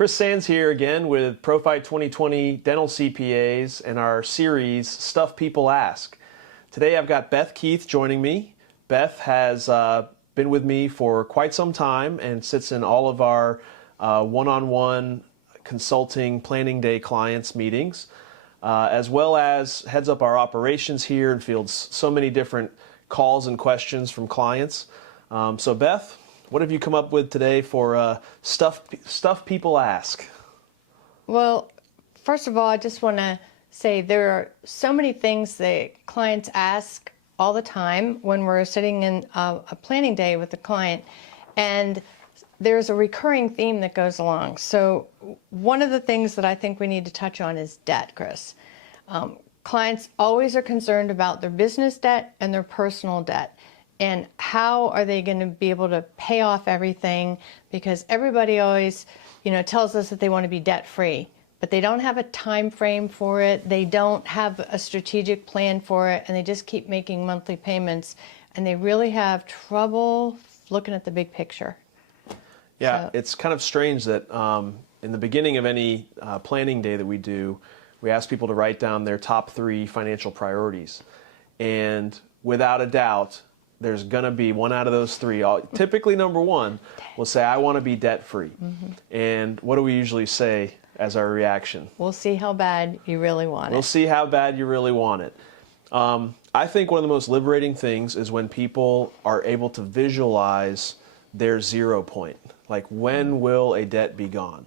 Chris Sands here again with ProFi 2020 Dental CPAs and our series, Stuff People Ask. Today I've got Beth Keith joining me. Beth has been with me for quite some time and sits in all of our one-on-one consulting planning day clients meetings, as well as heads up our operations here and fields so many different calls and questions from clients. So Beth, what have you come up with today for stuff people ask? Well, first of all, I just want to say there are so many things that clients ask all the time when we're sitting in a planning day with the client, and there's a recurring theme that goes along. So one of the things that I think we need to touch on is debt, Chris. Clients always are concerned about their business debt and their personal debt. And how are they going to be able to pay off everything? Because everybody always, tells us that they want to be debt-free, but they don't have a time frame for it. They don't have a strategic plan for it, and they just keep making monthly payments, and they really have trouble looking at the big picture. Yeah, So it's kind of strange that in the beginning of any planning day that we do, we ask people to write down their top 3 financial priorities. And without a doubt, there's going to be one out of those 3. Typically, number 1 will say, I want to be debt-free. Mm-hmm. And what do we usually say as our reaction? We'll see how bad you really want it. We'll see how bad you really want it. I think one of the most liberating things is when people are able to visualize their 0 point. Like, when will a debt be gone?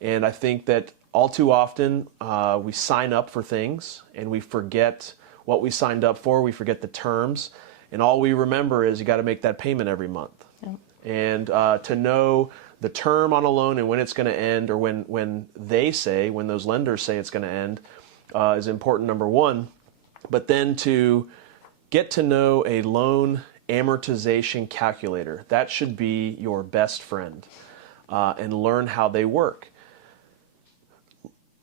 And I think that all too often we sign up for things and we forget what we signed up for. We forget the terms. And all we remember is you got to make that payment every month. Yep. And to know the term on a loan and when it's going to end, or when those lenders say it's going to end, is important, number 1. But then to get to know a loan amortization calculator. That should be your best friend, and learn how they work.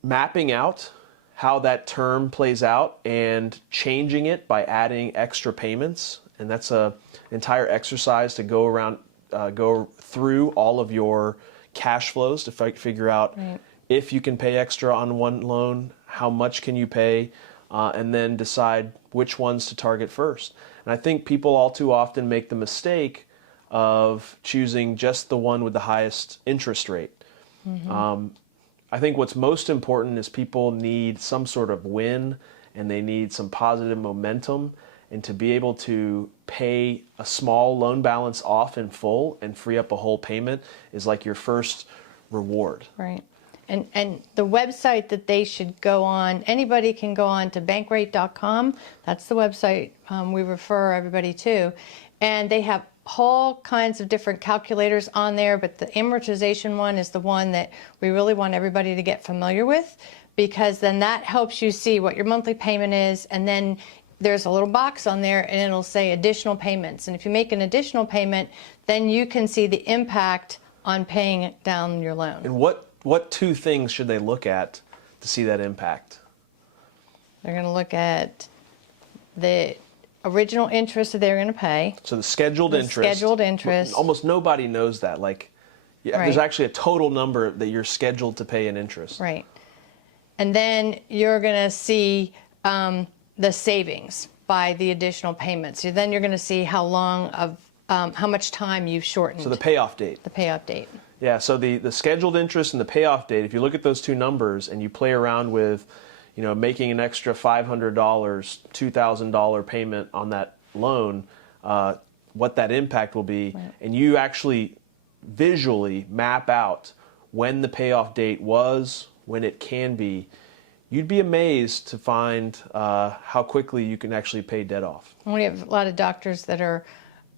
Mapping out how that term plays out and changing it by adding extra payments. And that's an entire exercise to go through all of your cash flows to figure out if you can pay extra on one loan, how much can you pay, and then decide which ones to target first. And I think people all too often make the mistake of choosing just the one with the highest interest rate. Mm-hmm. I think what's most important is people need some sort of win, and they need some positive momentum, and to be able to pay a small loan balance off in full and free up a whole payment is like your first reward. Right. And the website that they should go on, anybody can go on to bankrate.com. That's the website we refer everybody to. And they have all kinds of different calculators on there, but the amortization one is the one that we really want everybody to get familiar with, because then that helps you see what your monthly payment is, and then there's a little box on there and it'll say additional payments. And if you make an additional payment, then you can see the impact on paying down your loan. And what 2 things should they look at to see that impact? They're going to look at the original interest that they're going to pay. So the scheduled interest. Scheduled interest. Almost nobody knows that. Like, there's actually a total number that you're scheduled to pay in interest. Right. And then you're going to see the savings by the additional payments. Then you're going to see how much time you've shortened. So the payoff date. The payoff date. Yeah, so the scheduled interest and the payoff date, if you look at those 2 numbers and you play around with, making an extra $500, $2,000 payment on that loan, what that impact will be, right. And you actually visually map out when the payoff date was, when it can be, you'd be amazed to find how quickly you can actually pay debt off. We have a lot of doctors that are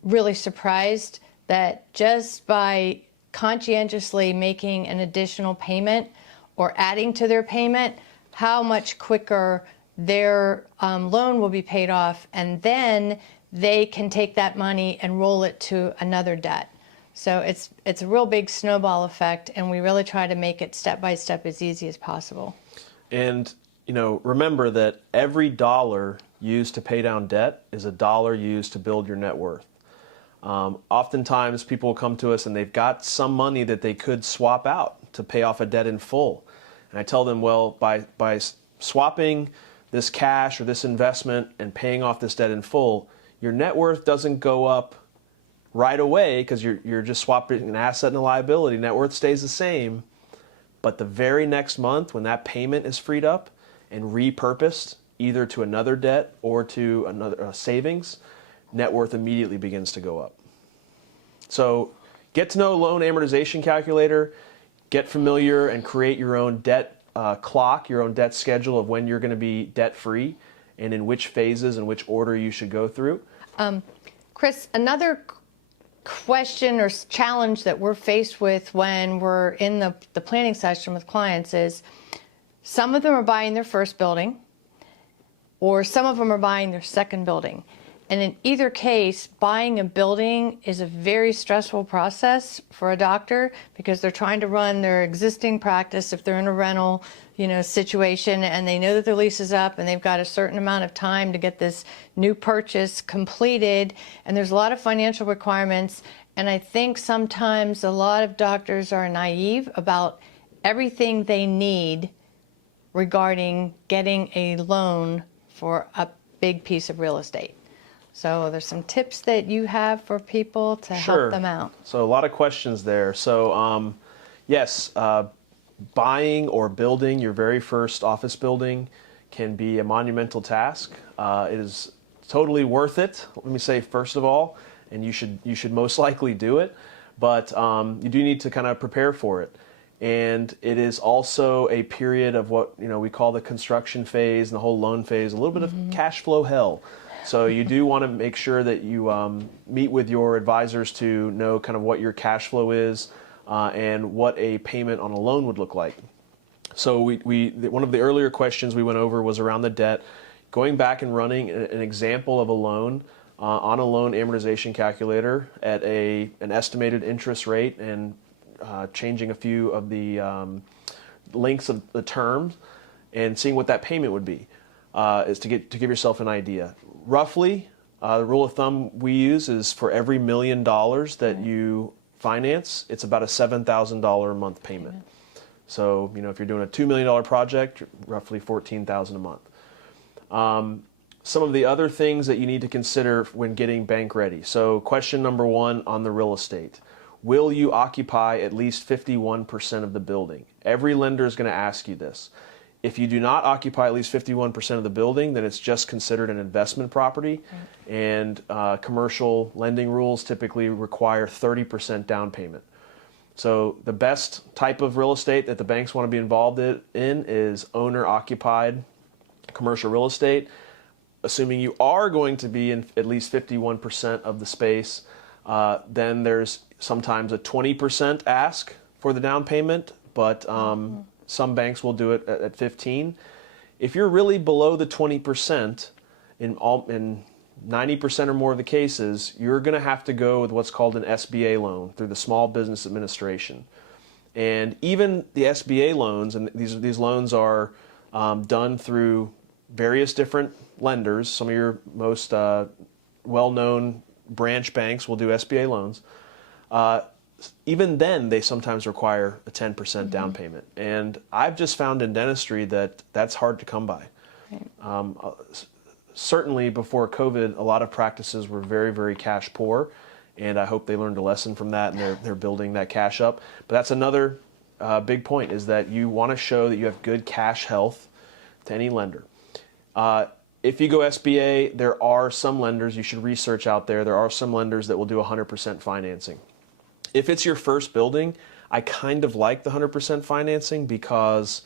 really surprised that just by conscientiously making an additional payment or adding to their payment, how much quicker their loan will be paid off, and then they can take that money and roll it to another debt. So it's a real big snowball effect, and we really try to make it step by step as easy as possible. And remember that every dollar used to pay down debt is a dollar used to build your net worth. Oftentimes people will come to us and they've got some money that they could swap out to pay off a debt in full. And I tell them, well, by swapping this cash or this investment and paying off this debt in full, your net worth doesn't go up right away because you're just swapping an asset and a liability. Net worth stays the same. But the very next month, when that payment is freed up and repurposed either to another debt or to another savings, net worth immediately begins to go up. So get to know loan amortization calculator, get familiar and create your own debt clock, your own debt schedule of when you're going to be debt free and in which phases and which order you should go through. Chris, another question or challenge that we're faced with when we're in the planning session with clients is some of them are buying their first building or some of them are buying their second building. And in either case, buying a building is a very stressful process for a doctor because they're trying to run their existing practice if they're in a rental, situation, and they know that their lease is up and they've got a certain amount of time to get this new purchase completed. And there's a lot of financial requirements. And I think sometimes a lot of doctors are naive about everything they need regarding getting a loan for a big piece of real estate. So there's some tips that you have for people to help them out. So a lot of questions there. So yes, buying or building your very first office building can be a monumental task. It is totally worth it. Let me say first of all, and you should most likely do it, but you do need to kind of prepare for it. And it is also a period of what we call the construction phase and the whole loan phase, a little bit of cash flow hell. So you do want to make sure that you meet with your advisors to know kind of what your cash flow is and what a payment on a loan would look like. So one of the earlier questions we went over was around the debt. Going back and running an example of a loan on a loan amortization calculator at an estimated interest rate and changing a few of the lengths of the terms and seeing what that payment would be is to give yourself an idea. Roughly, the rule of thumb we use is for every $1 million that you finance, it's about a $7,000 a month payment. So, if you're doing a $2 million project, roughly $14,000 a month. Some of the other things that you need to consider when getting bank ready. So, question number one on the real estate. Will you occupy at least 51% of the building? Every lender is going to ask you this. If you do not occupy at least 51% of the building, then it's just considered an investment property. Right. And commercial lending rules typically require 30% down payment. So the best type of real estate that the banks want to be involved in is owner-occupied commercial real estate. Assuming you are going to be in at least 51% of the space, then there's sometimes a 20% ask for the down payment, but some banks will do it at 15%. If you're really below the 20%, in 90% or more of the cases, you're going to have to go with what's called an SBA loan through the Small Business Administration. And even the SBA loans, and these loans are done through various different lenders. Some of your most well-known branch banks will do SBA loans. Even then, they sometimes require a 10% down payment. And I've just found in dentistry that that's hard to come by. Right. Certainly before COVID, a lot of practices were very, very cash poor. And I hope they learned a lesson from that and they're building that cash up. But that's another big point, is that you want to show that you have good cash health to any lender. If you go SBA, there are some lenders you should research out there. There are some lenders that will do 100% financing. If it's your first building, I kind of like the 100% financing because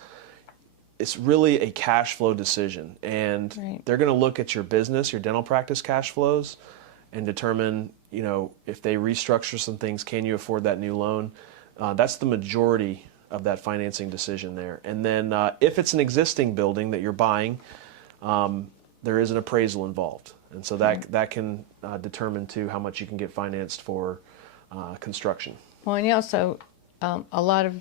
it's really a cash flow decision. And right. They're going to look at your business, your dental practice cash flows, and determine, if they restructure some things, can you afford that new loan? That's the majority of that financing decision there. And then if it's an existing building that you're buying, there is an appraisal involved. And so that can determine, too, how much you can get financed for construction. Well, and also, a lot of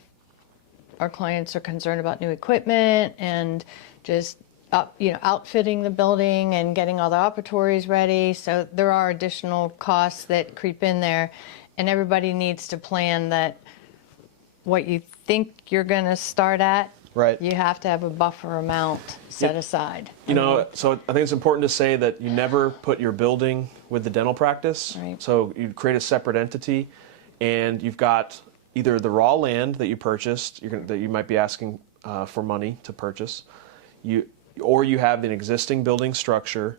our clients are concerned about new equipment and just outfitting the building and getting all the operatories ready. So there are additional costs that creep in there, and everybody needs to plan that what you think you're going to start at, Right. you have to have a buffer amount set aside. So I think it's important to say that you never put your building with the dental practice. Right. So you create a separate entity, and you've got either the raw land that you purchased, that you might be asking for money to purchase, or you have an existing building structure,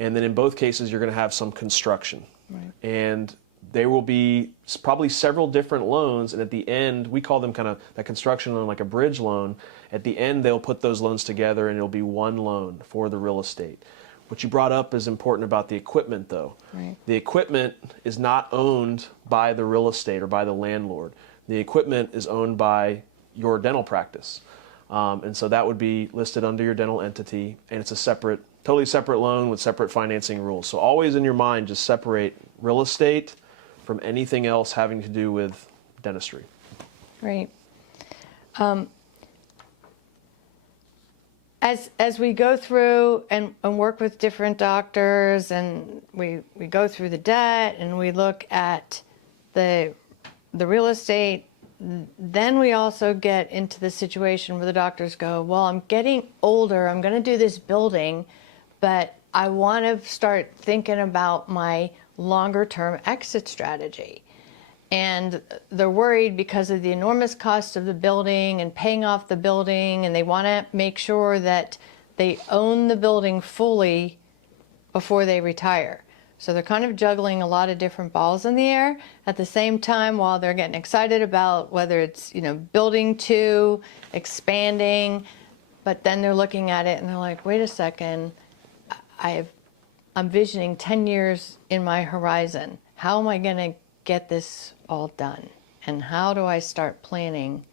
and then in both cases you're going to have some construction. Right. And there will be probably several different loans, and at the end, we call them kind of that construction loan, like a bridge loan. At the end, they'll put those loans together, and it'll be one loan for the real estate. What you brought up is important about the equipment, though. Right. The equipment is not owned by the real estate or by the landlord. The equipment is owned by your dental practice. And so that would be listed under your dental entity, and it's a totally separate loan with separate financing rules. So always in your mind, just separate real estate from anything else having to do with dentistry. Right. As we go through and work with different doctors, and we go through the debt and we look at the real estate, then we also get into the situation where the doctors go, well, I'm getting older, I'm going to do this building, but I want to start thinking about my longer term exit strategy. And they're worried because of the enormous cost of the building and paying off the building, and they want to make sure that they own the building fully before they retire. So they're kind of juggling a lot of different balls in the air at the same time, while they're getting excited about whether it's, building 2, expanding, but then they're looking at it and they're like, wait a second, I'm visioning 10 years in my horizon. How am I going to get this all done? And how do I start planning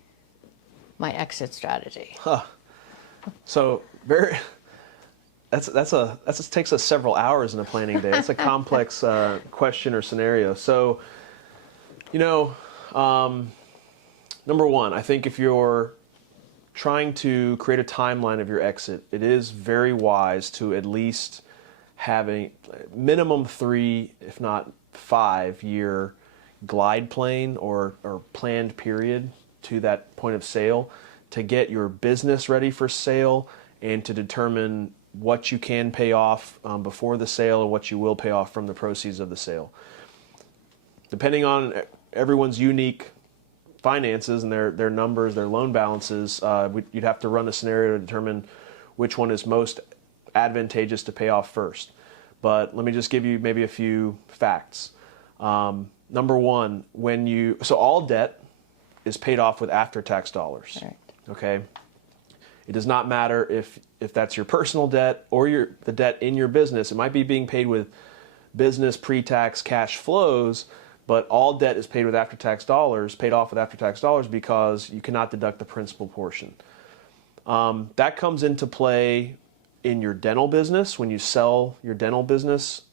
my exit strategy? So that takes us several hours in a planning day. It's a complex question or scenario. So, number one, I think if you're trying to create a timeline of your exit, it is very wise to at least have a minimum 3, if not 5-year glide plane or planned period to that point of sale to get your business ready for sale and to determine what you can pay off before the sale and what you will pay off from the proceeds of the sale. Depending on everyone's unique finances and their numbers, their loan balances, you'd have to run a scenario to determine which one is most advantageous to pay off first. But let me just give you maybe a few facts. Number one, so all debt is paid off with after-tax dollars. Right. Okay? It does not matter if that's your personal debt or the debt in your business. It might be being paid with business pre-tax cash flows, but all debt is paid with after-tax dollars, paid off with after-tax dollars, because you cannot deduct the principal portion. That comes into play in your dental business when you sell your dental business.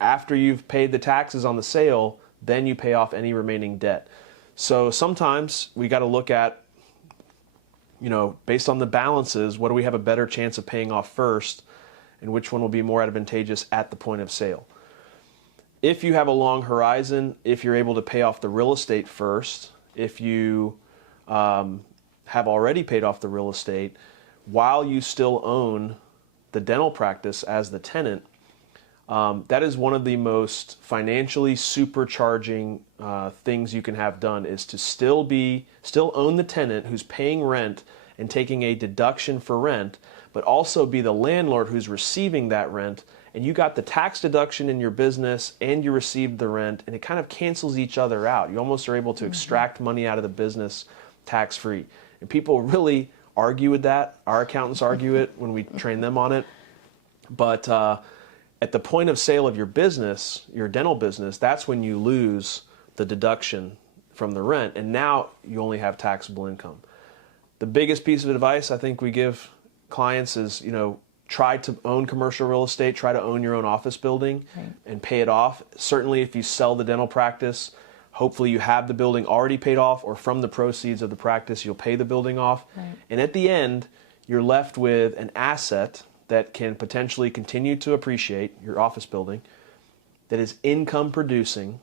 After you've paid the taxes on the sale, then you pay off any remaining debt. So sometimes we got to look at, based on the balances, what do we have a better chance of paying off first, and which one will be more advantageous at the point of sale. If you have a long horizon, if you're able to pay off the real estate first, if you have already paid off the real estate while you still own the dental practice as the tenant, that is one of the most financially supercharging things you can have done, is to still own the tenant who's paying rent and taking a deduction for rent, but also be the landlord who's receiving that rent, and you got the tax deduction in your business and you received the rent, and it kind of cancels each other out. You almost are able to extract money out of the business tax-free. And people really argue with that. Our accountants argue it when we train them on it. But at the point of sale of your business, your dental business, that's when you lose the deduction from the rent, and now you only have taxable income. The biggest piece of advice I think we give clients is, try to own commercial real estate, try to own your own office building, right, and pay it off. Certainly if you sell the dental practice, hopefully you have the building already paid off, or from the proceeds of the practice, you'll pay the building off. Right. And at the end, you're left with an asset that can potentially continue to appreciate, your office building, that is income producing,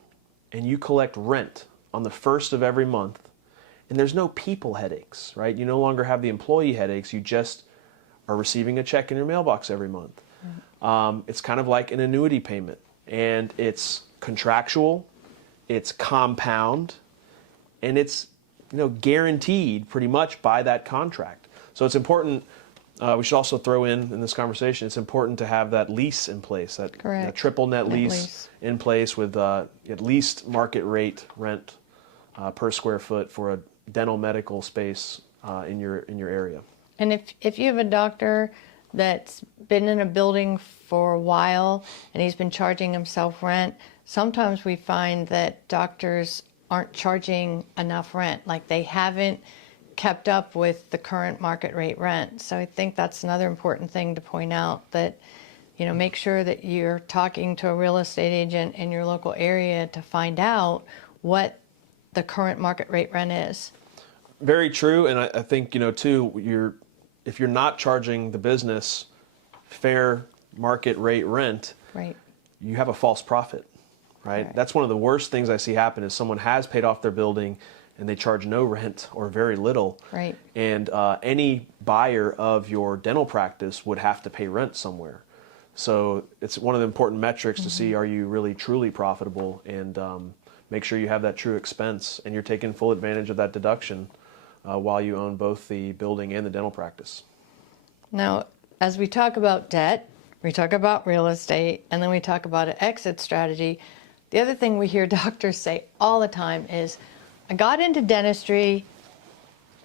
and you collect rent on the first of every month, and there's no people headaches, right? You no longer have the employee headaches. You just are receiving a check in your mailbox every month. It's kind of like an annuity payment, and it's contractual, it's compound, and it's guaranteed pretty much by that contract. So it's important. We should also throw in this conversation, it's important to have that lease in place, that triple net lease in place with at least market rate rent per square foot for a dental medical space in your area. And if you have a doctor that's been in a building for a while and he's been charging himself rent, sometimes we find that doctors aren't charging enough rent, like they haven't kept up with the current market rate rent. So I think that's another important thing to point out, that make sure that you're talking to a real estate agent in your local area to find out what the current market rate rent is. Very true, and I think too, if you're not charging the business fair market rate rent, right, you have a false profit, right? That's one of the worst things I see happen is someone has paid off their building and they charge no rent or very little. Right. And any buyer of your dental practice would have to pay rent somewhere. So it's one of the important metrics to see, are you really truly profitable, and make sure you have that true expense and you're taking full advantage of that deduction while you own both the building and the dental practice. Now, as we talk about debt, we talk about real estate, and then we talk about an exit strategy, the other thing we hear doctors say all the time is, I got into dentistry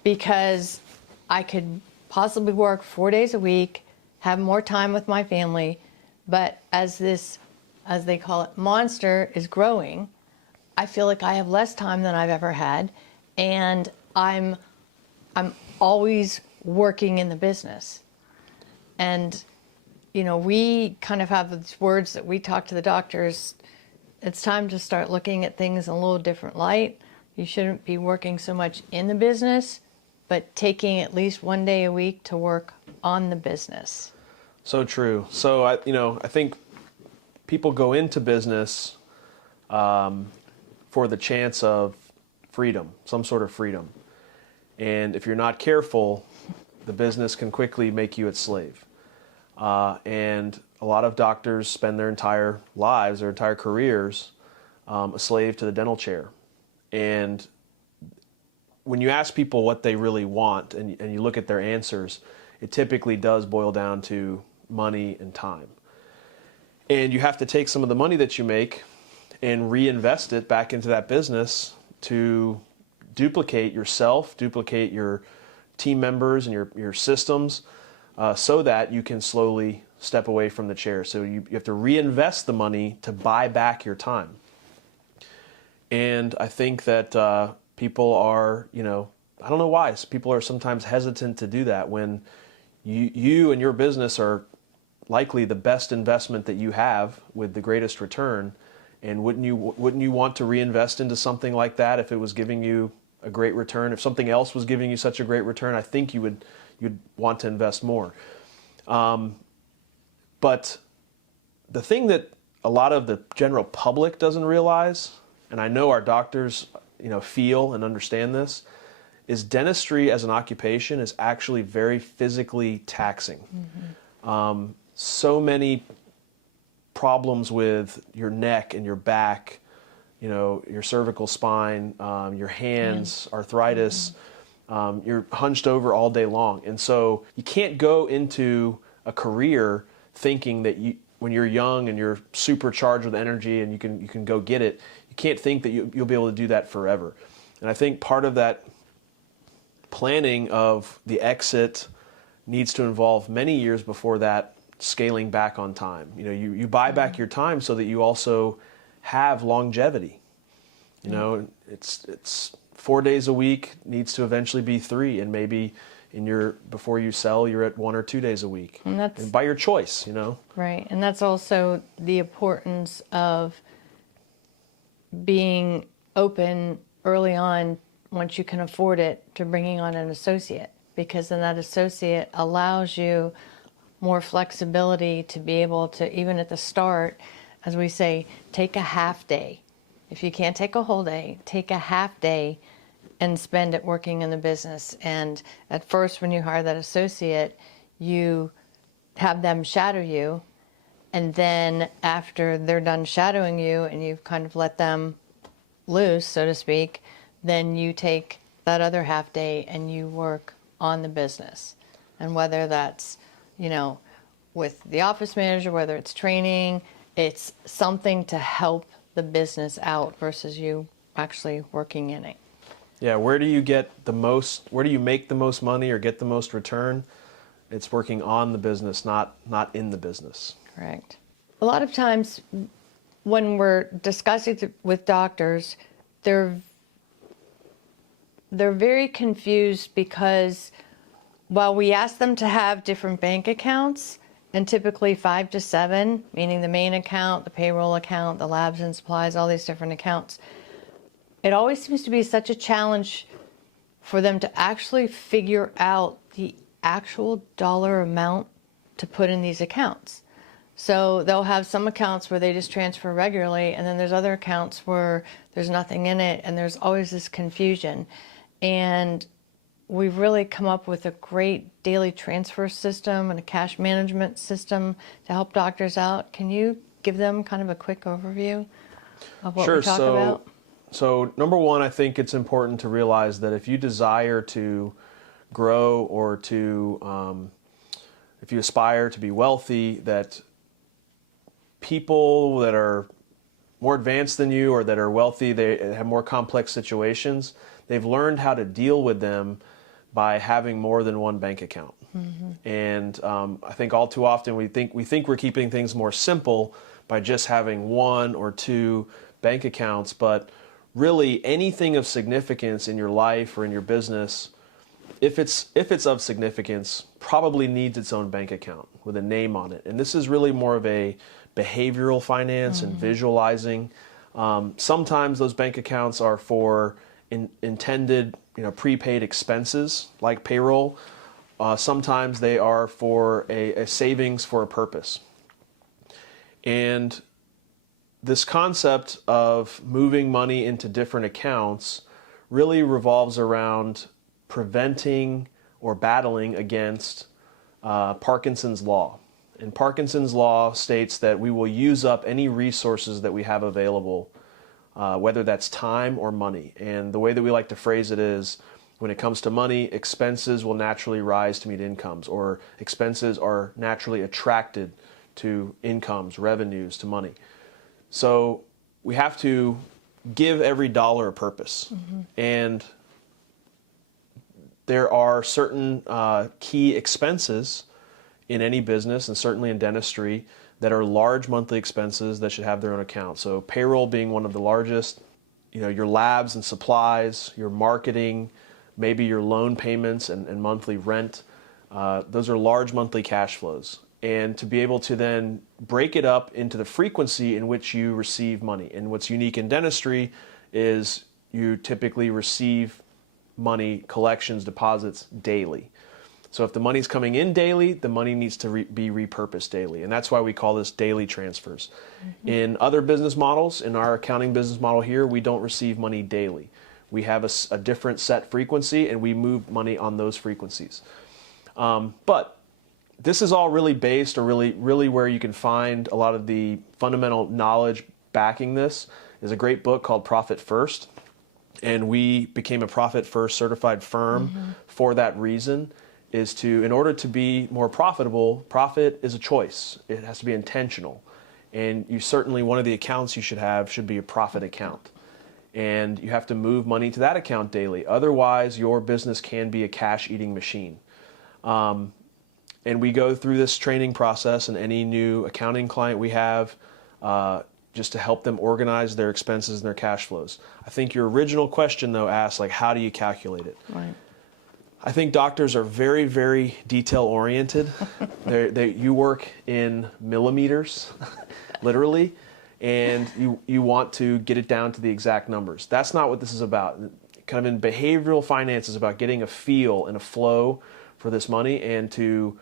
because I could possibly work 4 days a week, have more time with my family, but as this, as they call it, monster is growing, I feel like I have less time than I've ever had, and I'm always working in the business. And we kind of have these words that we talk to the doctors. It's time to start looking at things in a little different light. You shouldn't be working so much in the business, but taking at least 1 day a week to work on the business. So true. So I think people go into business for the chance of freedom, some sort of freedom. And if you're not careful, the business can quickly make you its slave. And a lot of doctors spend their entire lives, their entire careers, a slave to the dental chair. And when you ask people what they really want and you look at their answers, it typically does boil down to money and time. And you have to take some of the money that you make and reinvest it back into that business to duplicate yourself, duplicate your team members and your systems, so that you can slowly step away from the chair. So you have to reinvest the money to buy back your time. And I think that people are, I don't know why, people are sometimes hesitant to do that when you and your business are likely the best investment that you have with the greatest return. And wouldn't you want to reinvest into something like that if it was giving you a great return? If something else was giving you such a great return, I think you'd want to invest more. But the thing that a lot of the general public doesn't realize, and I know our doctors, feel and understand this, is dentistry as an occupation is actually very physically taxing. Mm-hmm. So many problems with your neck and your back, your cervical spine, your hands, arthritis. You're hunched over all day long. And so you can't go into a career thinking that when you're young and you're supercharged with energy and you can go get it, you can't think that you'll be able to do that forever. And I think part of that planning of the exit needs to involve many years before that scaling back on time. You buy back your time so that you also have longevity. It's 4 days a week, needs to eventually be 3, and maybe before you sell, you're at 1 or 2 days a week. And by your choice, Right. And that's also the importance of being open early on, once you can afford it, to bringing on an associate, because then that associate allows you more flexibility to be able to, even at the start, as we say, take a half day. If you can't take a whole day, take a half day and spend it working in the business. And at first, when you hire that associate, you have them shadow you. And then after they're done shadowing you and you've kind of let them loose, so to speak, then you take that other half day and you work on the business. And whether that's, with the office manager, whether it's training, it's something to help the business out versus you actually working in it. Yeah, where do you make the most money or get the most return? It's working on the business, not in the business. Correct. A lot of times when we're discussing with doctors, they're very confused because while we ask them to have different bank accounts, and typically 5 to 7, meaning the main account, the payroll account, the labs and supplies, all these different accounts, it always seems to be such a challenge for them to actually figure out the actual dollar amount to put in these accounts. So they'll have some accounts where they just transfer regularly, and then there's other accounts where there's nothing in it, and there's always this confusion. And we've really come up with a great daily transfer system and a cash management system to help doctors out. Can you give them kind of a quick overview of what we talk about? So number one, I think it's important to realize that if you desire to grow or if you aspire to be wealthy, that people that are more advanced than you or that are wealthy, they have more complex situations, they've learned how to deal with them by having more than one bank account. Mm-hmm. And I think all too often we think we're keeping things more simple by just having 1 or 2 bank accounts, but really anything of significance in your life or in your business, if it's of significance, probably needs its own bank account with a name on it. And this is really more of a behavioral finance and visualizing. Sometimes those bank accounts are for intended, prepaid expenses like payroll. Sometimes they are for a savings for a purpose. And this concept of moving money into different accounts really revolves around preventing or battling against Parkinson's law. And Parkinson's law states that we will use up any resources that we have available, whether that's time or money. And the way that we like to phrase it is, when it comes to money, expenses will naturally rise to meet incomes, or expenses are naturally attracted to incomes, revenues, to money. So we have to give every dollar a purpose. Mm-hmm. And there are certain key expenses in any business, and certainly in dentistry, that are large monthly expenses that should have their own account. So payroll being one of the largest, your labs and supplies, your marketing, maybe your loan payments and monthly rent. Those are large monthly cash flows. And to be able to then break it up into the frequency in which you receive money. And what's unique in dentistry is you typically receive money, collections, deposits daily. So if the money's coming in daily, the money needs to be repurposed daily. And that's why we call this daily transfers. Mm-hmm. In other business models, in our accounting business model here, we don't receive money daily. We have a different set frequency, and we move money on those frequencies. But this is all really based, or really where you can find a lot of the fundamental knowledge backing this, is a great book called Profit First. And we became a Profit First certified firm for that reason, is in order to be more profitable, profit is a choice. It has to be intentional. And one of the accounts you should have should be a profit account. And you have to move money to that account daily. Otherwise, your business can be a cash-eating machine. And we go through this training process, and any new accounting client we have, just to help them organize their expenses and their cash flows. I think your original question, though, asked, how do you calculate it? Right. I think doctors are very, very detail-oriented. You work in millimeters, literally, and you want to get it down to the exact numbers. That's not what this is about. Kind of in behavioral finance is about getting a feel and a flow for this money, and to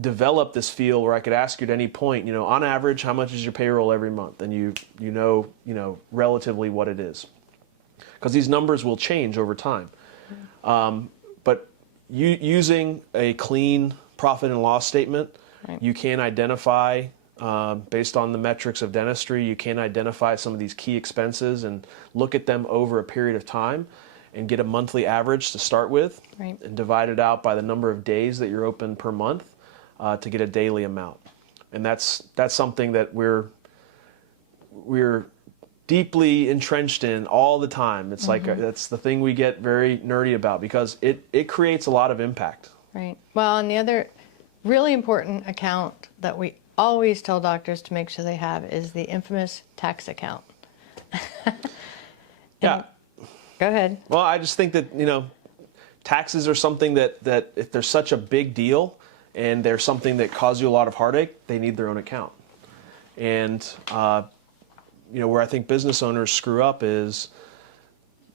develop this feel where I could ask you at any point, on average, how much is your payroll every month? And you know relatively what it is. because these numbers will change over time. But using a clean profit and loss statement, Right. you can identify, based on the metrics of dentistry, you can identify some of these key expenses and look at them over a period of time and get a monthly average to start with, Right. and divide it out by the number of days that you're open per month to get a daily amount. And that's something that we're deeply entrenched in all the time. It's like that's the thing we get very nerdy about, because it creates a lot of impact. Right. Well, and the other really important account that we always tell doctors to make sure they have is the infamous tax account. Yeah. Go ahead. Well, I just think that, taxes are something that if they're such a big deal and they're something that cause you a lot of heartache, they need their own account. And, where I think business owners screw up is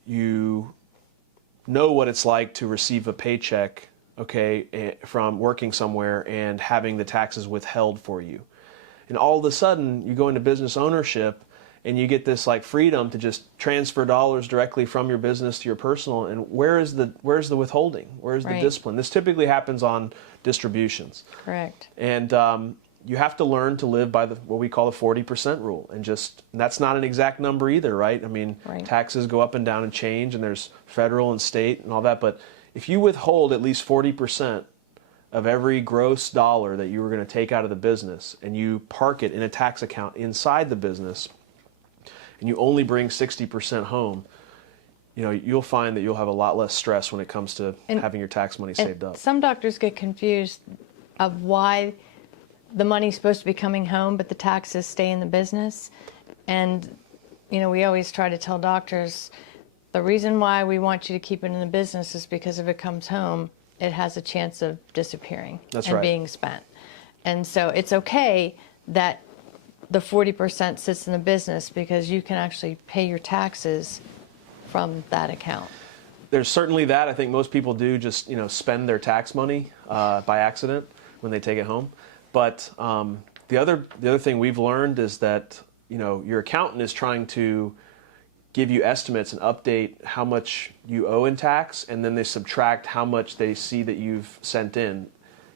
you know what it's like to receive a paycheck, from working somewhere and having the taxes withheld for you. And all of a sudden, you go into business ownership and you get this like freedom to just transfer dollars directly from your business to your personal. And where's the withholding? Where's the Right. discipline? This typically happens on distributions. Correct. And you have to learn to live by what we call the 40% rule. And that's not an exact number either, right? I mean, Right. taxes go up and down and change, and there's federal and state and all that. But if you withhold at least 40% of every gross dollar that you were going to take out of the business, and you park it in a tax account inside the business, and you only bring 60% home, you'll find that you'll have a lot less stress when it comes to having your tax money saved up. Some doctors get confused of why the money's supposed to be coming home, but the taxes stay in the business. And, we always try to tell doctors, the reason why we want you to keep it in the business is because if it comes home, it has a chance of disappearing That's and right. being spent. And so it's okay that the 40% sits in the business, because you can actually pay your taxes from that account. There's certainly that. I think most people do just spend their tax money by accident when they take it home. But the other thing we've learned is that your accountant is trying to give you estimates and update how much you owe in tax, and then they subtract how much they see that you've sent in.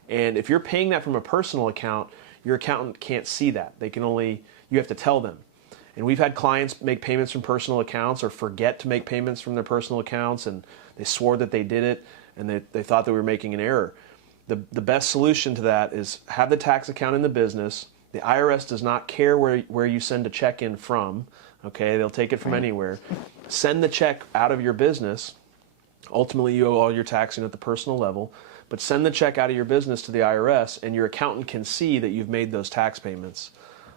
And if you're paying that from a personal account, your accountant can't see that. You have to tell them. And we've had clients make payments from personal accounts or forget to make payments from their personal accounts, and they swore that they did it, and they thought that we were making an error. The best solution to that is have the tax account in the business. The IRS does not care where you send a check in from. They'll take it from anywhere. Send the check out of your business. Ultimately, you owe all your taxing at the personal level, but send the check out of your business to the IRS, and your accountant can see that you've made those tax payments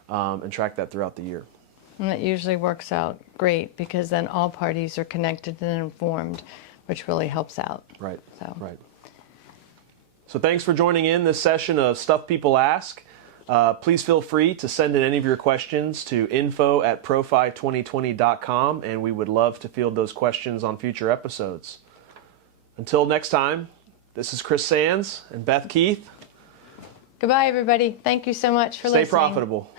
and track that throughout the year. And that usually works out great, because then all parties are connected and informed, which really helps out. Right. So. Right. So thanks for joining in this session of Stuff People Ask. Please feel free to send in any of your questions to info@profi2020.com, and we would love to field those questions on future episodes. Until next time, this is Chris Sands and Beth Keith. Goodbye, everybody. Thank you so much for listening. Stay profitable.